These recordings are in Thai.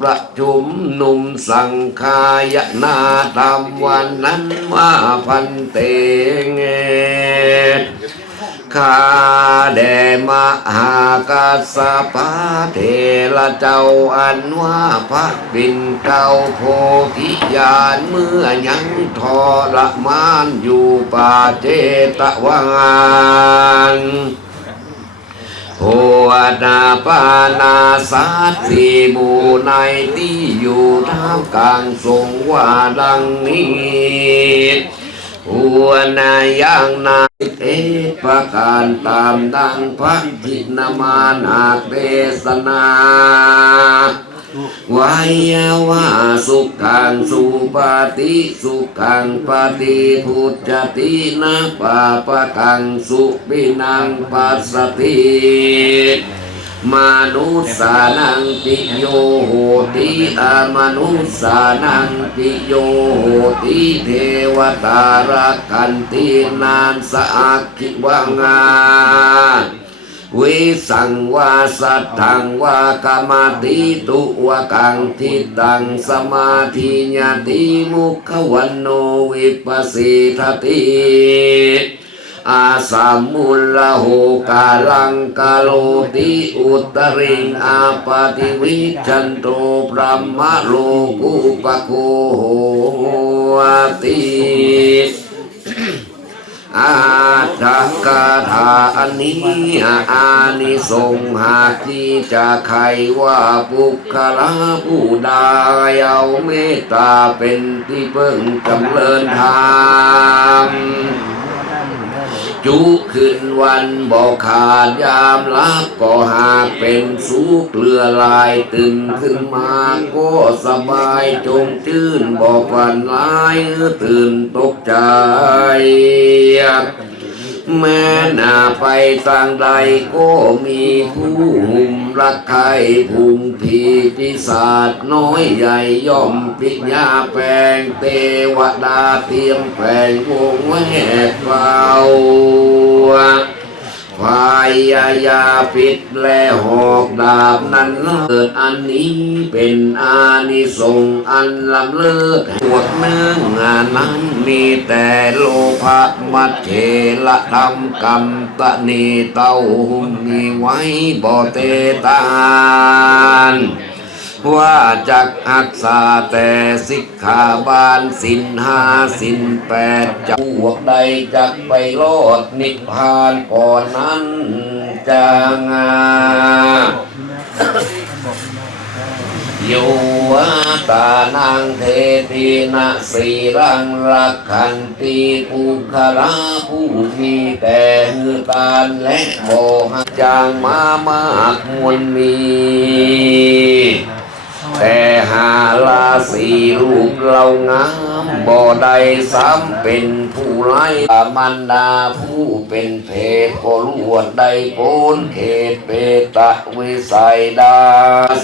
ประชุมหนุ่มสังคายนาตามวันนั้นว่าพันเตงข้าแดมหากัสปะเทระเจ้าอันว่าพระบินเก้าโพธิญาณเมื่อยังทรมานอยู่ป่าเจตวันโหนาปานาสาสีบูในที่อยู่ท่ามกลางทรงว่าดังนี้หัวนายังนาเทประการตามดังพระจินมานาเทศนา วายาวาสุขังสุปฏิสุขังปฏิพุทธตินะปาปะกังสุปินังปัสสติมนุษสานังปิโยโหติอามนุษสานังปิโยโหติเทวตารักกันตินานสะอาคิวังา วิสังวาสัทธังวากามาติตุวกังทิตังสมาธิญาติมุขวันโนวิปัสสิทติอาสามุลลโหกาลังกาโลติอุตริงอาปาติวิจันโตพระมะโลกุปะโคโหติอาตกาถา อันนี้อานิสงส์หาที่จะใครว่าปุคลาผู้ใดเอาเมตตาเป็นที่เพิ่งจำเริญทางจุขึ้นวันบอกขาดยามลับก็หากเป็นสุขเลือลายตื่นขึ้นมาก็สบายจงชื่นบอกวันลายตื่นตกใจ แม้หน้าไปทางใดก็มีผู้หุ่มรักใครภูมิพีปีศาจน้อยใหญ่ย่อมปิญญาแปลงเทวดาเตรียมแปลงวงแวดเฝ้า พายายาปิดและหอกดาบนั้นเกิดอันนี้เป็นอานิสงส์อันลำเลิศปวดเนื้องานนั้นมีแต่โลภะมัจเทละธรรมกรรมตะนีเต้าหุมมีไว้บ่เตตา ว่าจักอักษาแต่สิกขาบาลสินห้าสินแปดจะพวกใดจักไปโลดนิพพานก่อนนั้นจางาโยวาตานังเทตินะสีรังรักขันติภูคาราผู้มีแต่หือตานและโมหะจางมามากมวลมี แต่หาลาสีรูปเรางามบ่ได้ซ้ำเป็นผู้ไร้มันดาผู้เป็นเพศก็ลวดได้โกนเขตเปตะวิสัยดา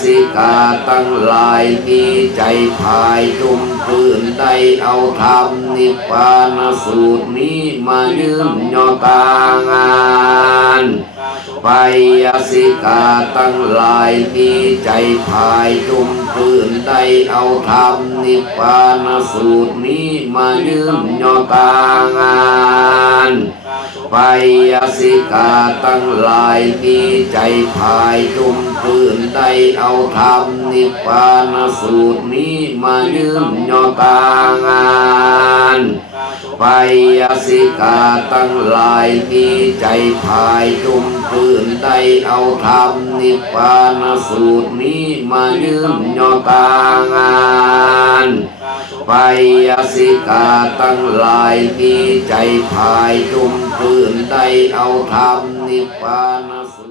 สิกาตั้งหลายมีใจภายจุมตื่นได้เอาธรรมนิพพานสูตรนี้มายืมยอตางาน ไปยสิกาตั้งหลายมีใจพายจุมปืนได้เอาธรรมนิพพานสูตรนี้มายืมยอตางาน ไปยสิกาตั้งหลายมีใจภายจุมตื่นได้เอาธรรมนิพพานสูตรนี้มายืมยอตางานไปยสิกาตั้งหลายมีใจภายจุมตื่นได้เอาธรรมนิพพานสูตรนี้มายืมยอตางาน ไปยสิกาตั้งหลายมีใจภายจุมปืนได้เอาธรรมนิพพานสุ